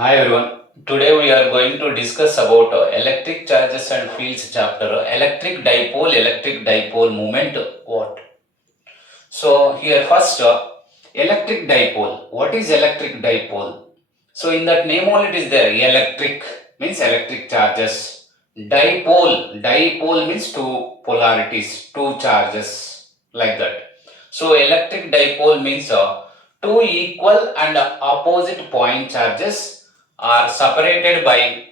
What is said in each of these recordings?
Hi everyone. Today we are going to discuss about electric charges and fields chapter. Electric dipole moment. What? So here first, electric dipole. What is electric dipole? So in that name only it is there. Electric means electric charges. Dipole means two polarities, two charges like that. So electric dipole means two equal and opposite point charges are separated by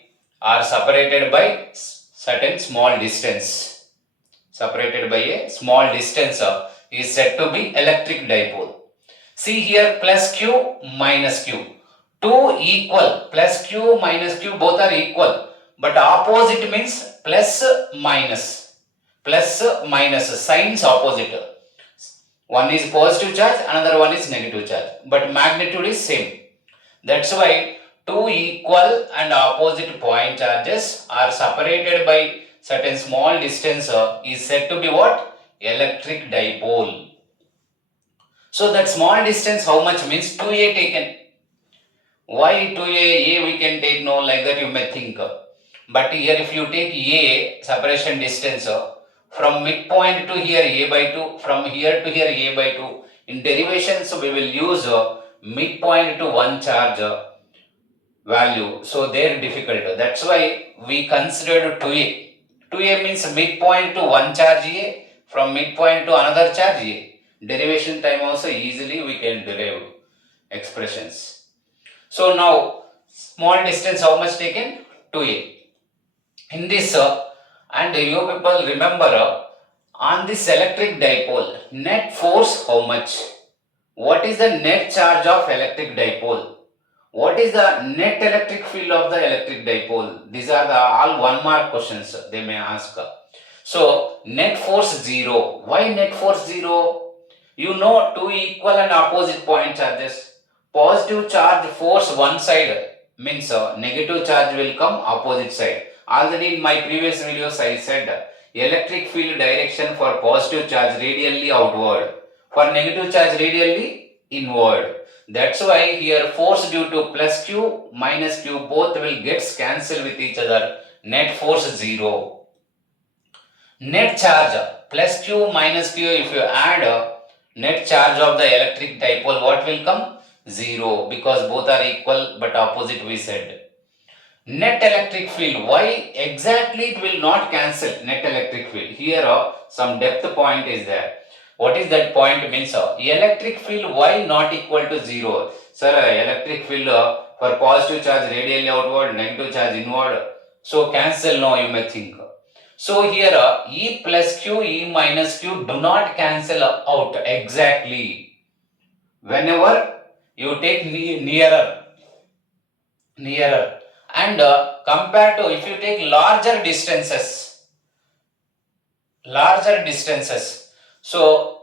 certain small distance. Separated by a small distance is said to be electric dipole. See here, plus q minus q. Two equal, plus q minus q both are equal, but opposite means plus minus. Plus minus, signs opposite. One is positive charge, another one is negative charge, but magnitude is same. That's why two equal and opposite point charges are separated by certain small distance is said to be what? Electric dipole. So that small distance how much means 2a taken. Why 2a? A we can take no, like that you may think. But here if you take a separation distance from midpoint to here a by 2, from here to here a by 2. In derivations we will use midpoint to one charge value. So they're difficult. That's why we considered 2a. 2a means midpoint to one charge a, from midpoint to another charge a. Derivation time also easily we can derive expressions. So now small distance how much taken? 2a. In this and you people remember on this electric dipole net force how much? What is the net charge of electric dipole? What is the net electric field of the electric dipole? These are the all 1 mark questions they may ask. So net force 0. Why net force 0? You know two equal and opposite point charges. Positive charge force one side means negative charge will come opposite side. Already in my previous videos I said electric field direction for positive charge radially outward, for negative charge radially inward. That's why here force due to plus q minus q both will get cancelled with each other. Net force 0. Net charge plus q minus q, if you add net charge of the electric dipole, what will come? 0, because both are equal but opposite we said. Net electric field, why exactly it will not cancel net electric field? Here some depth point is there. What is that point means? Electric field why not equal to 0? Sir, electric field for positive charge radially outward, negative charge inward. So cancel no, you may think. So here E plus Q, E minus Q do not cancel out exactly. Whenever you take nearer and compared to if you take larger distances, so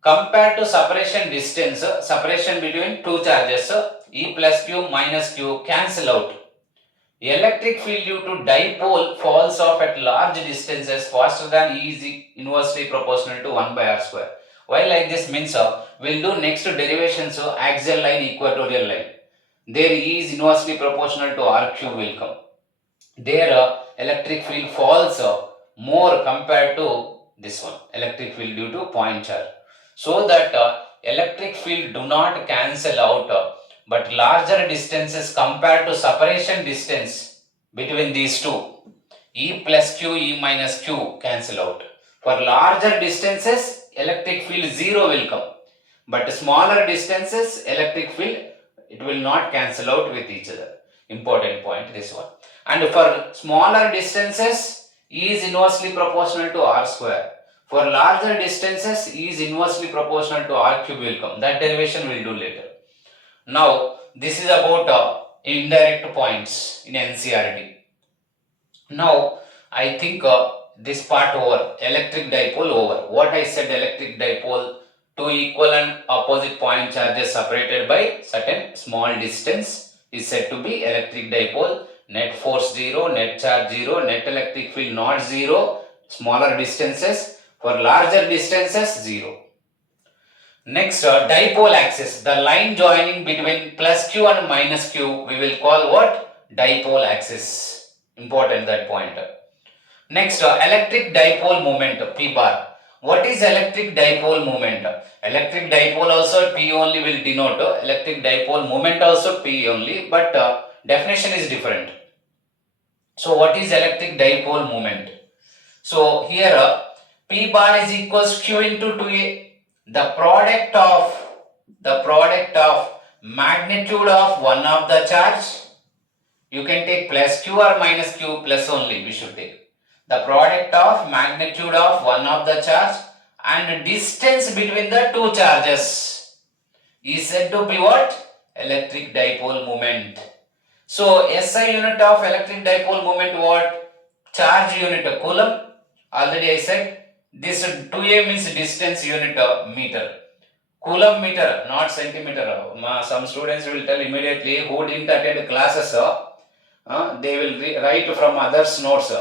compared to separation distance, separation between two charges, E plus Q minus Q cancel out. Electric field due to dipole falls off at large distances faster than E is inversely proportional to 1 by r square. Why like this means we'll do next derivation, so axial line, equatorial line. There E is inversely proportional to r cube will come. There electric field falls more compared to this one, electric field due to point charge. So that electric field do not cancel out, but larger distances compared to separation distance between these two, E plus Q, E minus Q cancel out. For larger distances, electric field 0 will come, but smaller distances, electric field, it will not cancel out with each other. Important point this one. And for smaller distances, E is inversely proportional to r square. For larger distances, E is inversely proportional to r cube will come. That derivation we will do later. Now, this is about indirect points in NCERT. Now, I think this part over, electric dipole over. What I said, electric dipole, two equal and opposite point charges separated by certain small distance is said to be electric dipole. Net force 0, net charge 0, net electric field not 0, smaller distances. For larger distances 0. Next, dipole axis, the line joining between plus q and minus q, we will call what? Dipole axis. Important that point. Next, electric dipole moment, P bar. What is electric dipole moment? Electric dipole also P only will denote. Electric dipole moment also P only, but definition is different. So, what is electric dipole moment? So, here P bar is equals Q into 2A. The product of magnitude of one of the charge. You can take plus Q or minus Q, plus only we should take. The product of magnitude of one of the charge and distance between the two charges is said to be what? Electric dipole moment. So SI unit of electric dipole moment what? Charge unit coulomb. Already I said this 2A means distance unit meter. Coulomb meter, not centimeter. Some students will tell immediately who didn't attend classes. They will write from others' notes.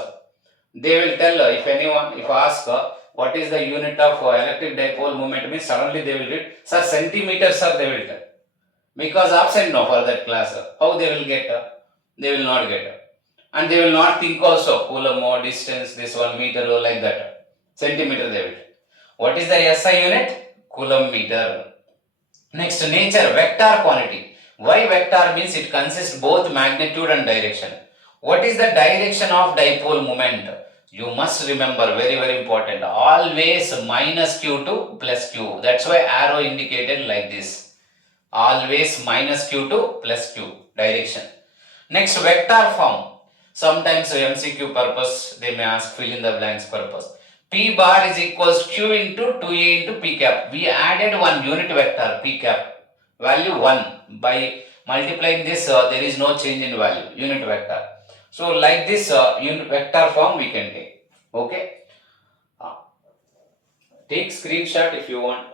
They will tell if ask what is the unit of electric dipole moment means, suddenly they will read, sir, centimeters, sir, they will tell. Because absent no for that class. How they will get? They will not get. And they will not think also coulomb or distance, this 1 meter or like that. Centimeter they will. What is the SI unit? Coulomb meter. Next, nature, vector quantity. Why vector means it consists both magnitude and direction. What is the direction of dipole moment? You must remember, very very important, always minus q to plus q. That's why arrow indicated like this. Always minus q to plus q direction. Next, vector form. Sometimes MCQ purpose they may ask fill in the blanks purpose. P bar is equals q into 2a into p cap. We added one unit vector p cap value 1. By multiplying this there is no change in value, unit vector. So like this unit vector form we can take. Okay. Take screenshot if you want.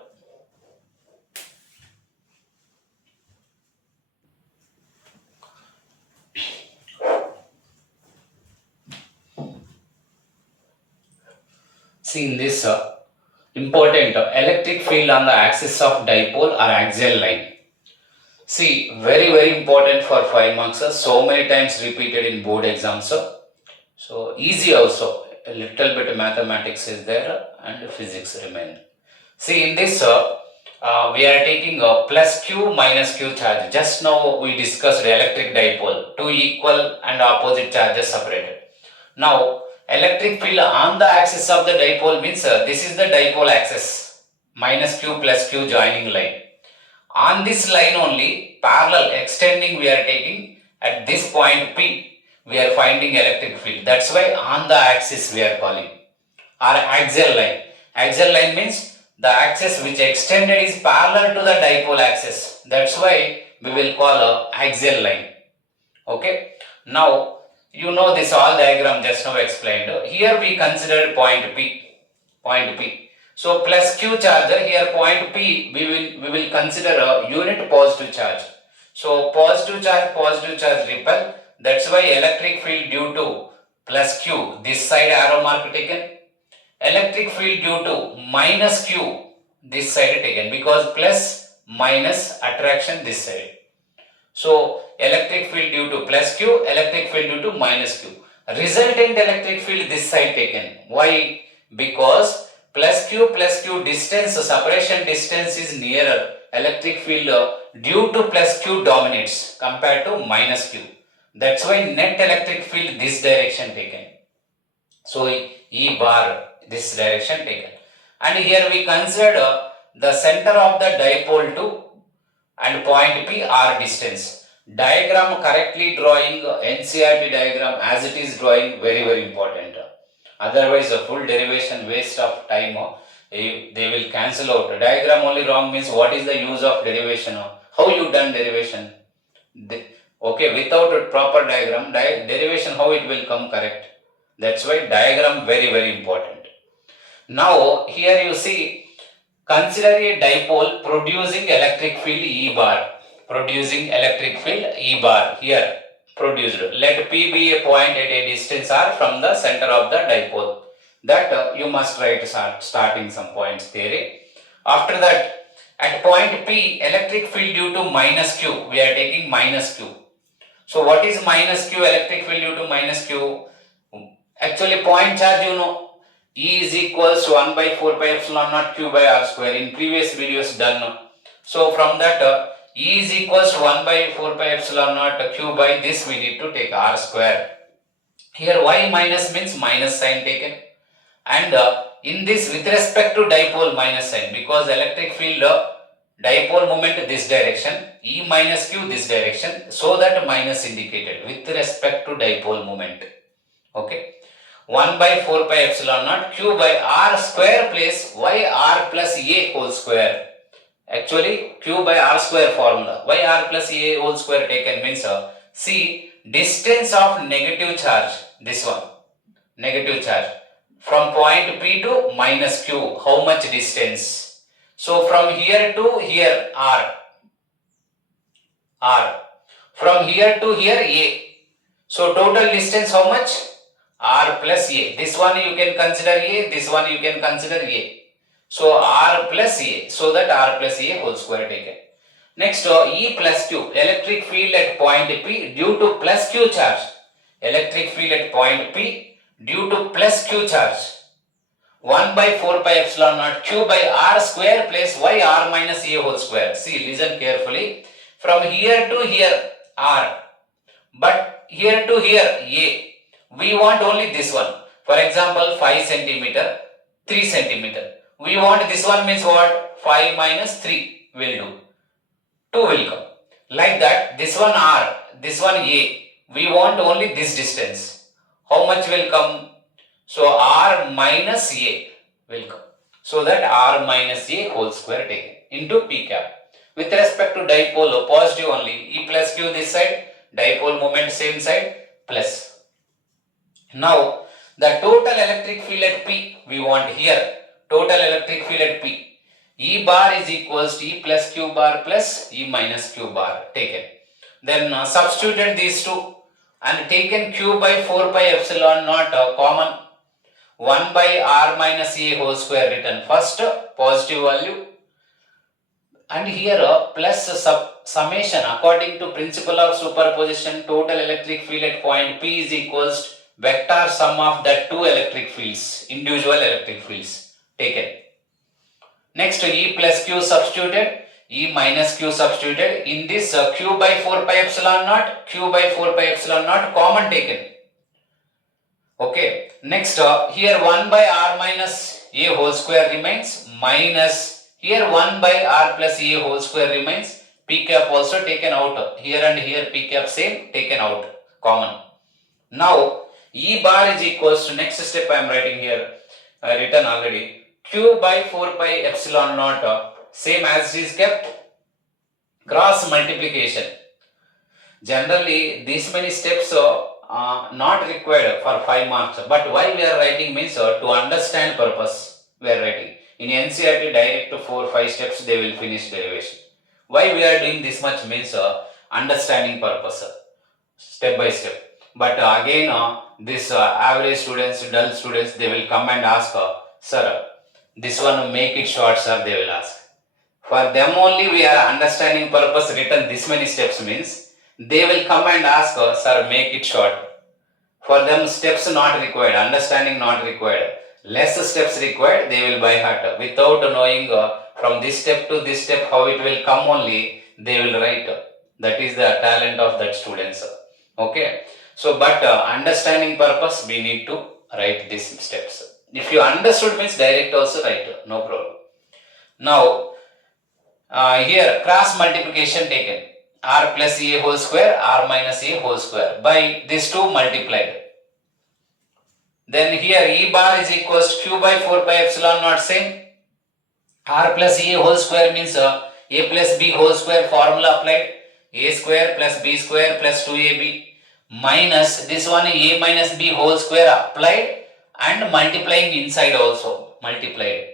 See in this important electric field on the axis of dipole or axial line. See, very very important for 5 marks. So many times repeated in board exams. So easy also. A little bit mathematics is there and physics remain. See in this we are taking plus q minus q charge. Just now we discussed electric dipole. Two equal and opposite charges separated. Now electric field on the axis of the dipole means this is the dipole axis, minus q plus q joining line. On this line only, parallel extending we are taking at this point P, we are finding electric field. That's why on the axis we are calling. Or axial line. Axial line means the axis which extended is parallel to the dipole axis. That's why we will call a axial line. Okay. Now you know this all diagram just now explained. Here we consider point P. Point P. So plus Q charge, here point P we will consider a unit positive charge. So positive charge repel. That's why electric field due to plus Q, this side arrow mark taken. Electric field due to minus Q, this side taken, because plus minus attraction this side. So electric field due to plus Q, electric field due to minus Q. Resultant electric field this side taken. Why? Because plus Q distance, separation distance is nearer. Electric field due to plus Q dominates compared to minus Q. That's why net electric field this direction taken. So E bar this direction taken. And here we consider the center of the dipole to and point P r distance. Diagram correctly drawing, NCERT diagram as it is drawing, very very important. Otherwise a full derivation waste of time. They will cancel out. Diagram only wrong means what is the use of derivation? How you done derivation? Okay, without a proper diagram, derivation how it will come correct? That's why diagram very very important. Now here you see, consider a dipole producing electric field E bar. Producing electric field E bar here produced. Let P be a point at a distance r from the center of the dipole. That you must write starting some points theory. After that, At point P, electric field due to minus Q, we are taking minus Q. So what is minus Q, electric field due to minus Q? Actually point charge you know, E is equals to 1 by 4 pi epsilon naught Q by R square, in previous videos done. So from that E is equals to 1 by 4 pi epsilon naught Q by this we need to take R square. Here y minus means minus sign taken, and in this with respect to dipole minus sign, because electric field dipole moment this direction, E minus Q this direction, so that minus indicated with respect to dipole moment. Okay, 1 by 4 pi epsilon naught Q by R square place y R plus A whole square. Actually Q by R square formula, y R plus A whole square taken means see distance of negative charge, this one negative charge from point P to minus Q, how much distance? So from here to here R, from here to here A. So total distance how much? R plus A. This one you can consider A, this one you can consider A. So R plus A, so that R plus A whole square taken. Next E plus Q, electric field at point P due to plus Q charge. Electric field at point P due to plus Q charge. 1 by 4 pi epsilon naught Q by R square plus y R minus A whole square. See, listen carefully. From here to here R, but here to here A. We want only this one. For example, 5 centimeter, 3 centimeter. We want this one means what? 5 minus 3 will do. 2 will come. Like that, this one R, this one A. We want only this distance. How much will come? So R minus A will come. So that R minus A whole square taken into P cap. With respect to dipole, positive only. E plus Q this side, dipole moment same side, plus. Now, the total electric field at P we want here. Total electric field at P. E bar is equals to E plus Q bar plus E minus Q bar taken. Then substituted these two and taken Q by 4 pi epsilon naught common. 1 by R minus A whole square written first, positive value. And here plus summation according to principle of superposition, total electric field at point P is equals to vector sum of the two electric fields, individual electric fields taken. Next E plus Q substituted, E minus Q substituted. In this Q by 4 pi epsilon naught, Q by 4 pi epsilon naught common taken. Okay. Next here 1 by R minus A whole square remains, minus here 1 by R plus A whole square remains. P cap also taken out. Here and here P cap same taken out, common. Now E bar is equals to, next step I am writing here, written already, Q by 4 pi epsilon naught, same as it is kept, cross multiplication. Generally these many steps not required for 5 marks, but why we are writing means to understand purpose we are writing. In NCERT direct to 4-5 steps they will finish derivation. Why we are doing this much means understanding purpose, step by step. But again this average students, dull students, they will come and ask, sir, this one make it short sir, they will ask. For them only we are understanding purpose written this many steps means, they will come and ask, sir, make it short. For them steps not required, understanding not required. Less steps required, they will by heart. Without knowing from this step to this step how it will come only, they will write. That is the talent of that students. Okay. So, but understanding purpose, we need to write these steps. If you understood means direct also write, no problem. Now, here cross multiplication taken. R plus A whole square, R minus A whole square. By these two multiplied. Then here E bar is equals to Q by 4 pi epsilon naught same. R plus A whole square means A plus B whole square formula applied. A square plus B square plus 2AB. Minus this one A minus B whole square applied and multiplying inside also multiplied.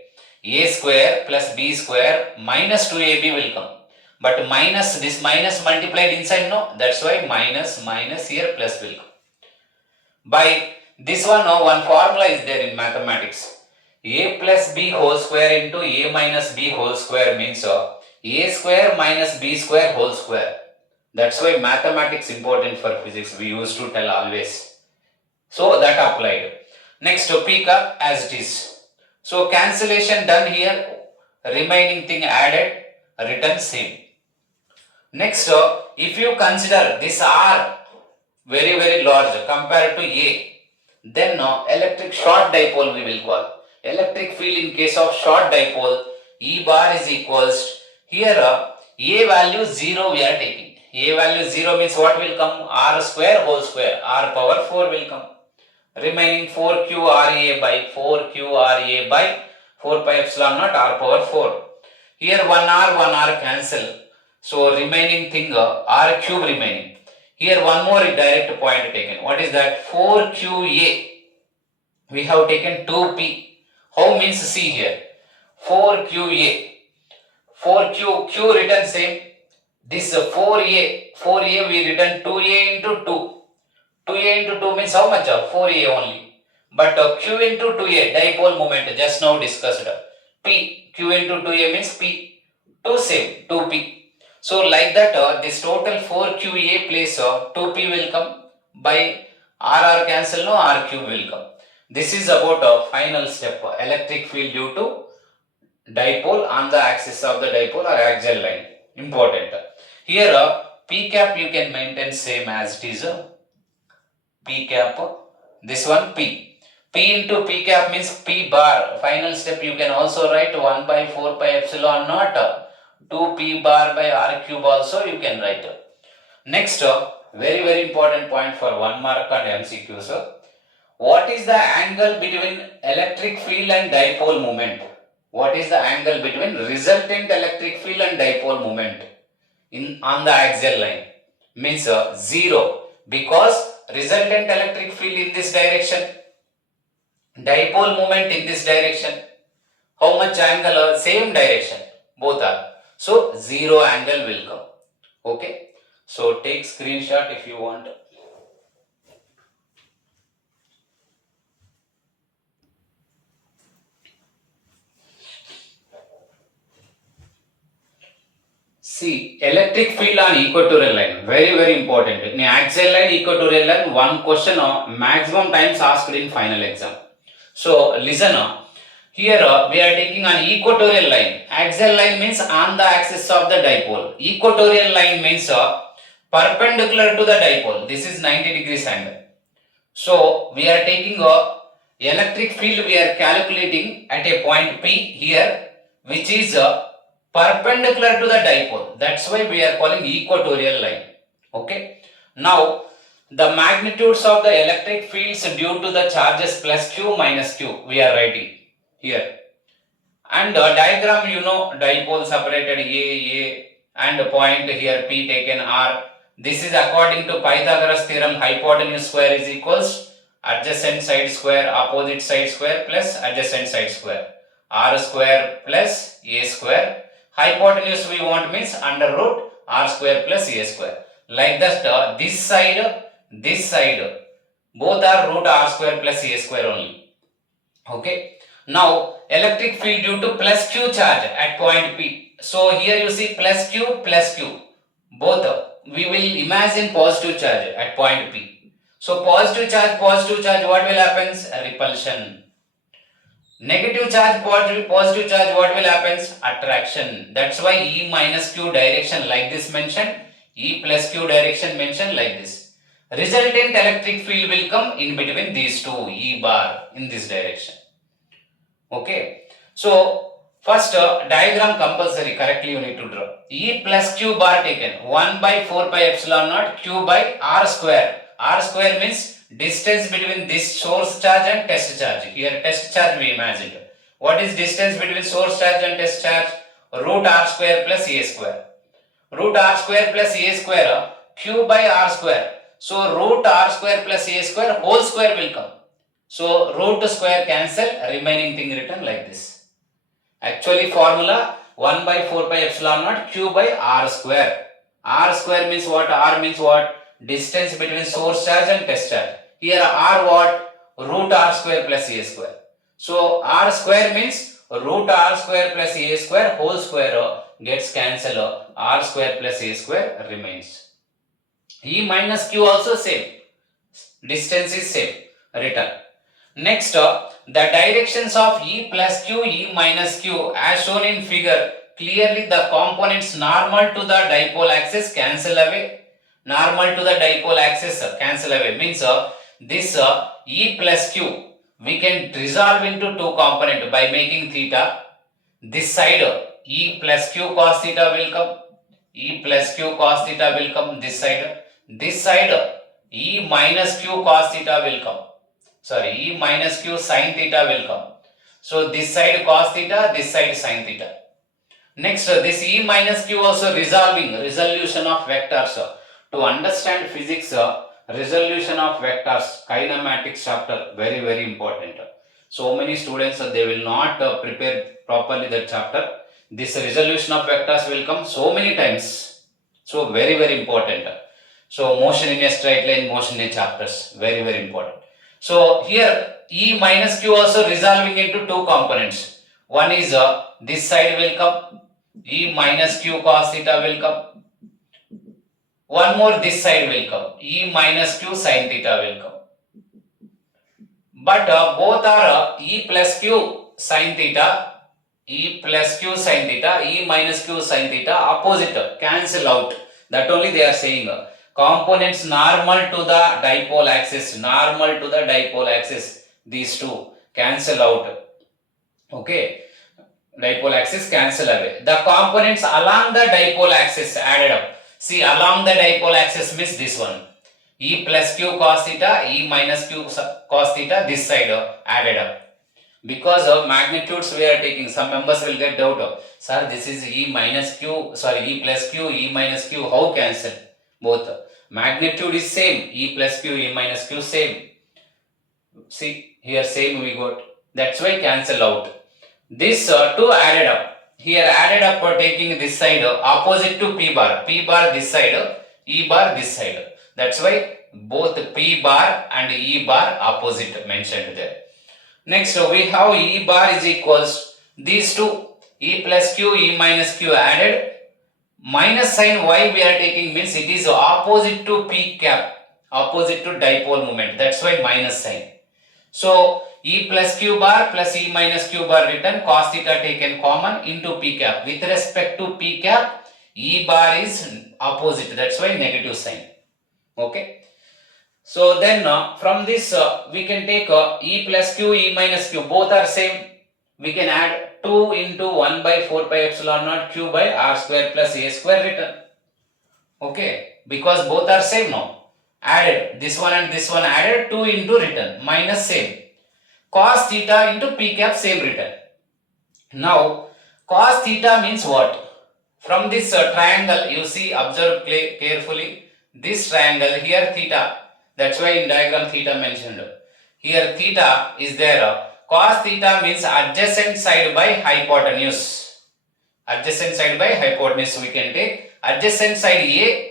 A square plus B square minus 2AB will come. But minus, this minus multiplied inside, no, that's why minus here plus will come. By this one, no, one formula is there in mathematics. A plus B whole square into A minus B whole square means A square minus B square whole square. That's why mathematics important for physics. We used to tell always. So that applied. Next pick up as it is. So cancellation done here. Remaining thing added. Written same. Next, if you consider this R very large compared to A, then electric short dipole we will call. Electric field in case of short dipole, E bar is equals, here A value 0 we are taking. A value 0 means what will come? R square whole square, R power 4 will come. Remaining 4QRA by 4QRA by 4 pi epsilon naught R power 4. Here 1R cancel. So remaining thing R cube remaining. Here one more direct point taken. What is that? 4QA. We have taken 2P. How means see here? 4QA. 4Q, Q written same. This 4A we written 2A into 2. 2A into 2 means how much? 4A only. But Q into 2A, dipole moment, just now discussed. P, Q into 2A means P. 2 same, 2P. So like that, this total 4QA place 2P will come. By RR cancel, no R cube will come. This is about a final step, electric field due to dipole on the axis of the dipole or axial line. Important. Here P cap you can maintain same as it is. P cap, this one P. P into P cap means P bar. Final step you can also write 1 by 4 pi epsilon naught 2P bar by R cube also you can write. Next, very important point for 1 mark and MCQs. What is the angle between electric field and dipole moment? What is the angle between resultant electric field and dipole moment on the axial line? Means 0, because resultant electric field in this direction, dipole moment in this direction. How much angle? Same direction, both are. So 0 angle will come. Okay. So take screenshot if you want. See, electric field on equatorial line, very important. In axial line, equatorial line, one question maximum times asked in final exam. So listen, here we are taking an equatorial line. Axial line means on the axis of the dipole. Equatorial line means perpendicular to the dipole. This is 90 degrees angle. So we are taking electric field we are calculating at a point P here, which is perpendicular to the dipole. That's why we are calling equatorial line. Okay. Now the magnitudes of the electric fields due to the charges plus Q minus Q we are writing here. And diagram, you know, dipole separated A and point here P taken R. This is according to Pythagoras theorem, hypotenuse square is equals adjacent side square, opposite side square plus adjacent side square. R square plus A square. Hypotenuse we want means under root R square plus A square. Like that, this side, both are root R square plus A square only. Okay. Now, electric field due to plus Q charge at point P. So, here you see plus Q, both. We will imagine positive charge at point P. So, positive charge, what will happen? Repulsion. Negative charge, positive charge, what will happen? Attraction. That's why E minus Q direction like this mentioned, E plus Q direction mentioned like this. Resultant electric field will come in between these two, E bar in this direction. Okay. So, first diagram compulsory, correctly you need to draw. E plus Q bar taken, 1 by 4 pi epsilon naught Q by R square. R square means distance between this source charge and test charge. Here test charge we imagined. What is distance between source charge and test charge? Root R square plus A square. Root R square plus A square, Q by R square. So root R square plus A square whole square will come. So root square cancel, remaining thing written like this. Actually formula 1 by 4 pi epsilon naught Q by R square. R square means what? R means what? Distance between source charge and test charge. Here R what? Root R square plus A square. So r square means root r square plus a square whole square gets cancelled. R square plus a square remains. E minus q also same. Distance is same. Written. Next, the directions of E plus Q, E minus Q as shown in figure. Clearly the components normal to the dipole axis cancel away. Normal to the dipole axis cancel away means this E plus Q we can resolve into two component by making theta. This side E plus Q cos theta will come. E plus Q cos theta will come this side. This side E minus Q cos theta will come. Sorry, E minus Q sin theta will come. So this side cos theta, this side sin theta. Next, this E minus Q also resolution of vectors. To understand physics, resolution of vectors, kinematics chapter, very important. So many students, they will not prepare properly that chapter. This resolution of vectors will come so many times. So very important. So motion in a straight line, motion in chapters, very important. So here E minus Q also resolving into two components. One is this side will come, E minus Q cos theta will come. One more this side will come, E minus Q sin theta will come. But both are E plus Q sin theta, E plus Q sin theta, E minus Q sin theta opposite, cancel out. That only they are saying. Components normal to the dipole axis, these two cancel out. Okay, dipole axis cancel away. The components along the dipole axis added up. See, along the dipole axis means this one. E plus Q cos theta, E minus Q cos theta, this side added up. Because of magnitudes we are taking, some members will get doubt. Sir, this is E minus Q, sorry, E plus Q, E minus Q, how cancel? Both. Magnitude is same, E plus Q, E minus Q same. See, here same we got. That's why cancel out. This two added up. Here added up for taking this side opposite to P bar. P bar this side, E bar this side. That's why both P bar and E bar opposite mentioned there. Next we have E bar is equals these two, E plus Q, E minus Q added. Minus sign why we are taking means it is opposite to P cap, opposite to dipole moment. That's why minus sign. So E plus Q bar plus E minus Q bar written, cos theta taken common into P cap. With respect to P cap, E bar is opposite. That's why negative sign. Okay. So then from this we can take E plus Q, E minus Q. Both are same. We can add 2 into 1 by 4 pi epsilon naught Q by R square plus A square written. Okay. Because both are same now. Added. This one and this one added, 2 into written. Minus same. Cos theta into P cap same written. Now cos theta means what? From this triangle you see, observe carefully. This triangle here theta. That's why in diagram theta mentioned. Here theta is there. Cos theta means adjacent side by hypotenuse. Adjacent side by hypotenuse we can take. Adjacent side A.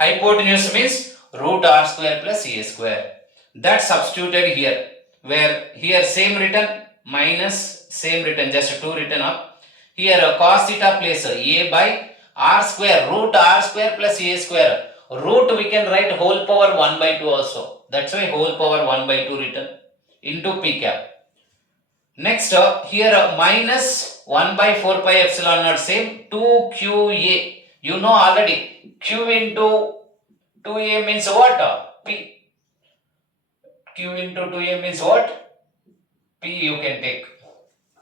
Hypotenuse means root r square plus a square. That substituted here. Where here same written minus same written, just 2 written up. Here cos theta place A by r square, root r square plus a square. Root we can write whole power 1 by 2 also. That's why whole power 1 by 2 written into P cap. Next here minus 1 by 4 pi epsilon naught same 2QA. You know already Q into 2A means what? P. Q into 2A means what? P you can take.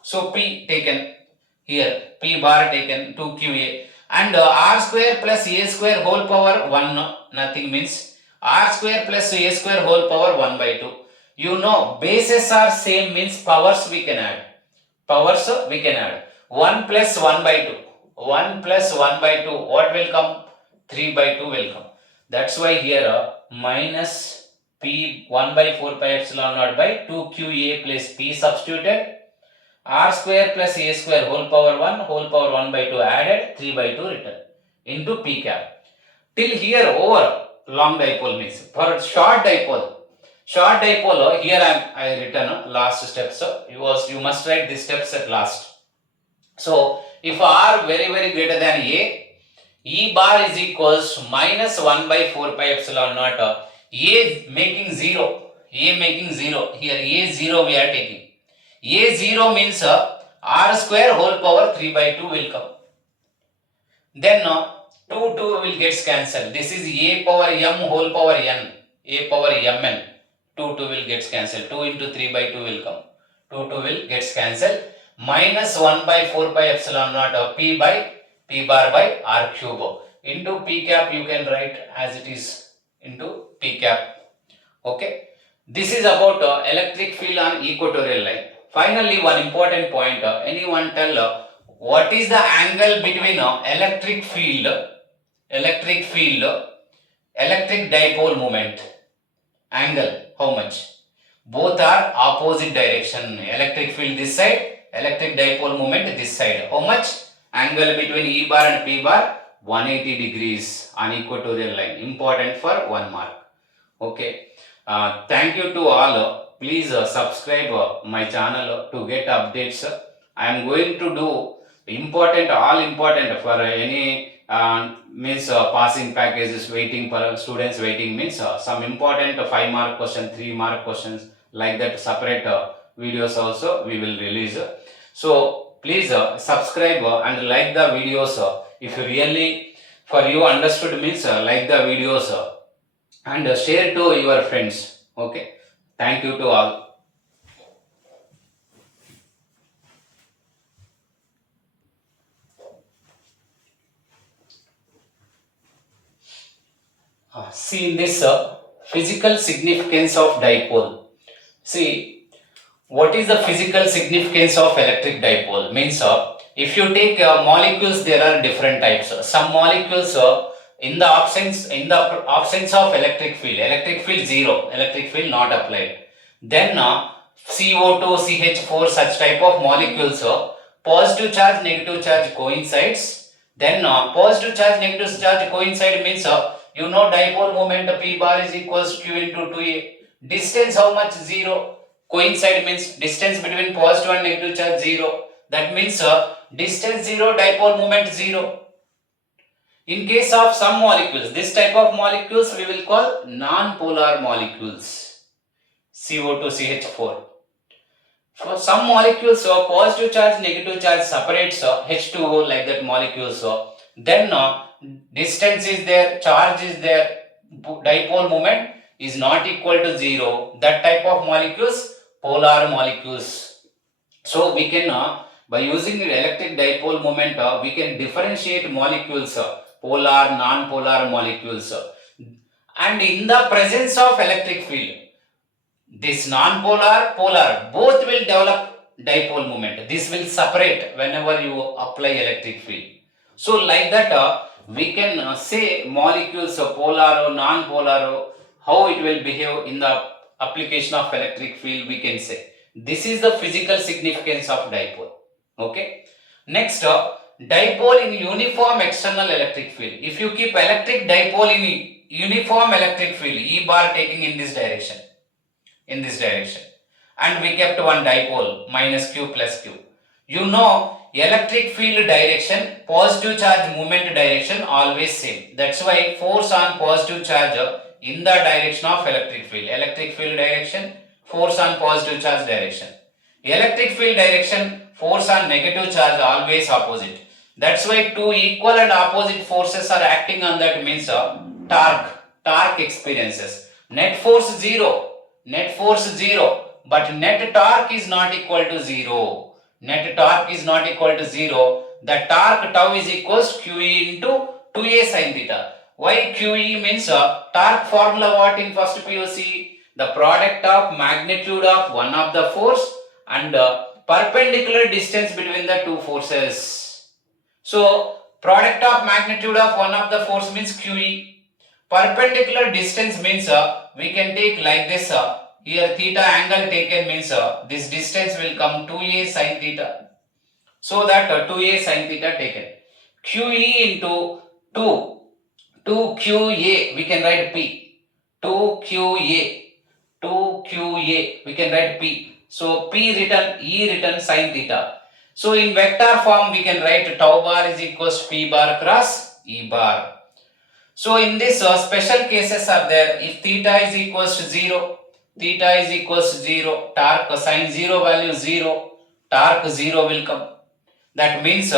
So P taken here, P bar taken 2QA. And r square plus a square whole power 1 nothing means r square plus a square whole power 1 by 2. You know bases are same means powers we can add. 1 plus 1 by 2. 1 plus 1 by 2 what will come? 3 by 2 will come. That's why here minus P 1 by 4 pi epsilon naught by 2QA plus P substituted. R square plus A square whole power 1 by 2 added, 3 by 2 written into P cap. Till here over long dipole means. For short dipole Short dipole, here I written last steps. You must write these steps at last. So if R very greater than A, E bar is equals to minus 1 by 4 pi epsilon naught. A making 0. A making 0. Here A 0 we are taking. A 0 means R square whole power 3 by 2 will come. Then 2 will gets cancelled. This is A power m whole power n. A power mn. 2 will gets cancelled. 2 into 3 by 2 will come. 2 will gets cancelled. Minus 1 by 4 pi epsilon naught p by p bar by r cube. Into p cap you can write as it is into p cap. Okay. This is about electric field on equatorial line. Finally, one important point. Anyone tell what is the angle between electric dipole moment? Angle, how much? Both are opposite direction. Electric field this side, electric dipole moment this side. How much? Angle between E bar and P bar 180 degrees on equatorial line. Important for 1 mark. Okay. Thank you to all. Please subscribe my channel to get updates. I am going to do all important for any means passing packages waiting for students waiting means some important 5 mark question, 3 mark questions like that separate videos also we will release. So please subscribe and like the videos if you really for you understood means like the videos and share to your friends. Okay. Thank you to all. See in this physical significance of dipole. See, what is the physical significance of electric dipole? Means if you take molecules, there are different types. Some molecules in the absence of electric field 0, electric field not applied. Then CO2, CH4, such type of molecules, positive charge, negative charge coincides. Then positive charge, negative charge coincide means dipole moment P bar is equals Q into 2A. Distance how much? 0. Coincide means distance between positive and negative charge 0. That means distance 0, dipole moment 0. In case of some molecules, this type of molecules we will call non-polar molecules. CO2, CH4. For some molecules, positive charge, negative charge separates H2O like that molecules. Then distance is there, charge is there, dipole moment is not equal to 0. That type of molecules, polar molecules. So we can by using electric dipole moment we can differentiate molecules, polar, non-polar molecules. And in the presence of electric field, this non-polar, polar, both will develop dipole moment. This will separate whenever you apply electric field. So like that we can say molecules polar or non-polar, how it will behave in the application of electric field we can say. This is the physical significance of dipole. Okay. Next, dipole in uniform external electric field. If you keep electric dipole in uniform electric field, E bar taking in this direction, and we kept one dipole minus Q plus Q. Electric field direction, positive charge movement direction always same. That's why force on positive charge in the direction of electric field direction, force on positive charge direction. Electric field direction, force on negative charge always opposite. That's why two equal and opposite forces are acting on that means torque experiences. Net force 0, but net torque is not equal to 0. Net torque is not equal to 0. The torque tau is equals QE into 2A sin theta. Why QE means torque formula what in first POC? The product of magnitude of one of the force and perpendicular distance between the two forces. So product of magnitude of one of the force means QE. Perpendicular distance means we can take like this. Here theta angle taken means this distance will come 2A sin theta. So that 2A sin theta taken. QE into 2QA we can write P. 2QA. 2qa, we can write p. So p written, e written sin theta. So in vector form we can write tau bar is equals to p bar cross e bar. So in this special cases are there. If theta is equals to 0, theta is equals to 0, torque sin 0 value 0, torque 0 will come. That means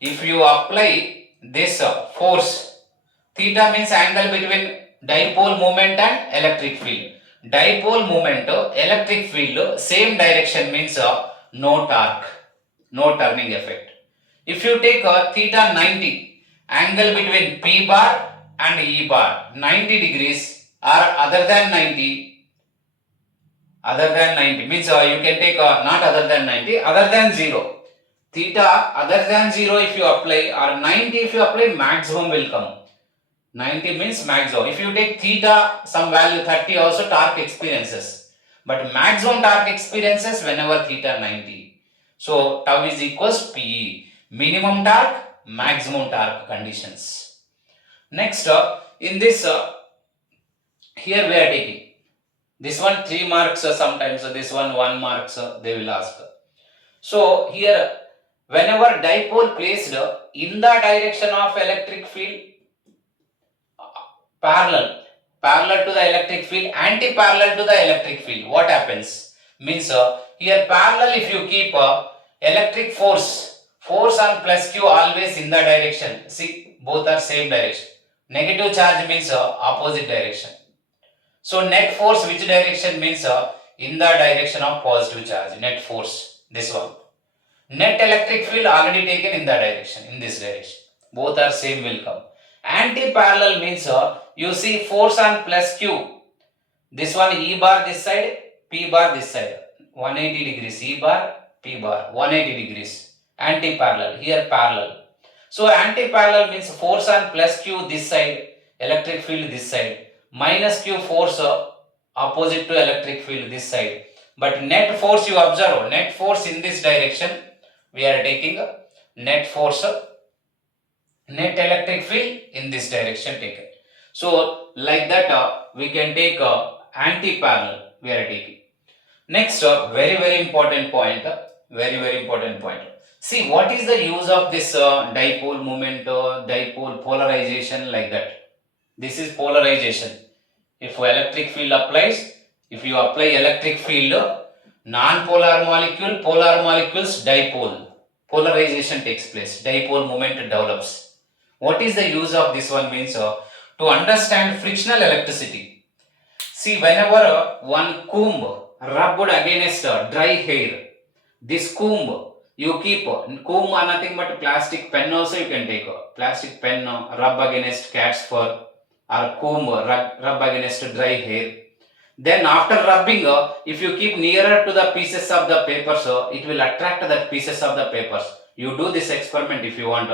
if you apply this force, theta means angle between dipole moment and electric field. Dipole moment, electric field, same direction means no torque, no turning effect. If you take theta 90, angle between P bar and E bar 90 degrees or other than 90, means you can take not other than 90, other than 0. Theta other than 0 if you apply or 90 if you apply, maximum will come. 90 means maximum. If you take theta some value 30 also torque experiences. But maximum torque experiences whenever theta 90. So tau is equals PE. Minimum torque, maximum torque conditions. Next in this here we are taking this one 3 marks sometimes, this one 1 marks they will ask. So here whenever dipole placed in the direction of electric field, parallel to the electric field, anti-parallel to the electric field, what happens? Means here parallel if you keep electric force on plus q always in the direction. See, both are same direction. Negative charge means opposite direction. So net force which direction means in the direction of positive charge. Net force, this one. Net electric field already taken in the direction, in this direction. Both are same will come. Anti-parallel means you see force on plus q. This one E bar this side, P bar this side. 180 degrees E bar, P bar. 180 degrees. Anti-parallel. Here parallel. So anti-parallel means force on plus q this side, electric field this side. Minus q force opposite to electric field this side. But net force you observe. Net force in this direction. We are taking net force, net electric field in this direction taken. So like that we can take anti-parallel we are taking. Next very important point, very important point. See what is the use of this dipole moment, dipole polarization like that. This is polarization. If electric field applies, if you apply electric field, non-polar molecule, polar molecules, dipole. Polarization takes place. Dipole moment develops. What is the use of this one means to understand frictional electricity. See whenever one comb rubbed against dry hair, this comb you keep, comb are nothing but plastic pen also you can take. Plastic pen rub against cat's fur or comb rub against dry hair. Then after rubbing, if you keep nearer to the pieces of the papers, it will attract that pieces of the papers. You do this experiment if you want.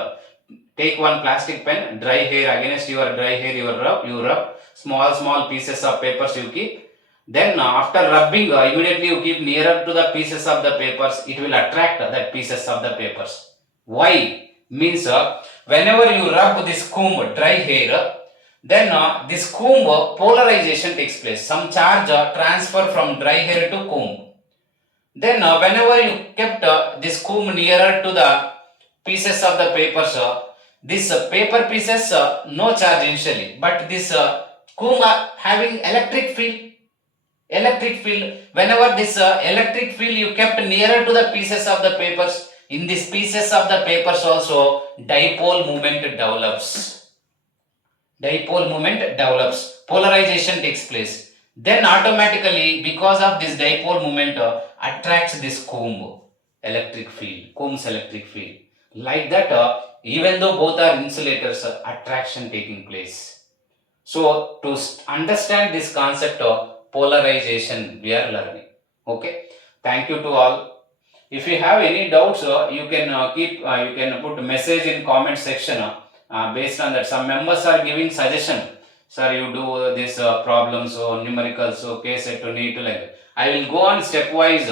Take one plastic pen, dry hair against your dry hair, you rub small pieces of papers you keep. Then after rubbing, immediately you keep nearer to the pieces of the papers, it will attract that pieces of the papers. Why? Means whenever you rub this comb, dry hair, then this comb polarization takes place. Some charge transfer from dry hair to comb. Then whenever you kept this comb nearer to the pieces of the papers, this paper pieces no charge initially, but this comb having electric field. Whenever this electric field you kept nearer to the pieces of the papers, in these pieces of the papers also dipole moment develops. Dipole moment develops, polarization takes place. Then automatically because of this dipole moment attracts this comb electric field, comb's electric field. Like that even though both are insulators, attraction taking place. So to understand this concept of polarization we are learning. Okay, thank you to all. If you have any doubts, you can you can put message in comment section. Based on that, some members are giving suggestion. Sir, you do this problems or numericals, so case set to need to like. I will go on stepwise.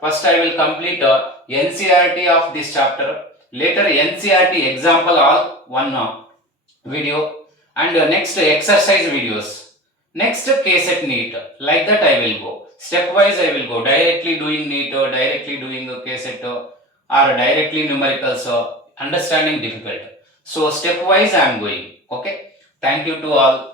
First, I will complete NCRT of this chapter. Later, NCRT example all one video, and next exercise videos. Next K-set NEET. Like that I will go. Stepwise I will go. Directly doing NEET or directly doing K-set or directly numericals or understanding difficult. So stepwise I am going. Okay. Thank you to all.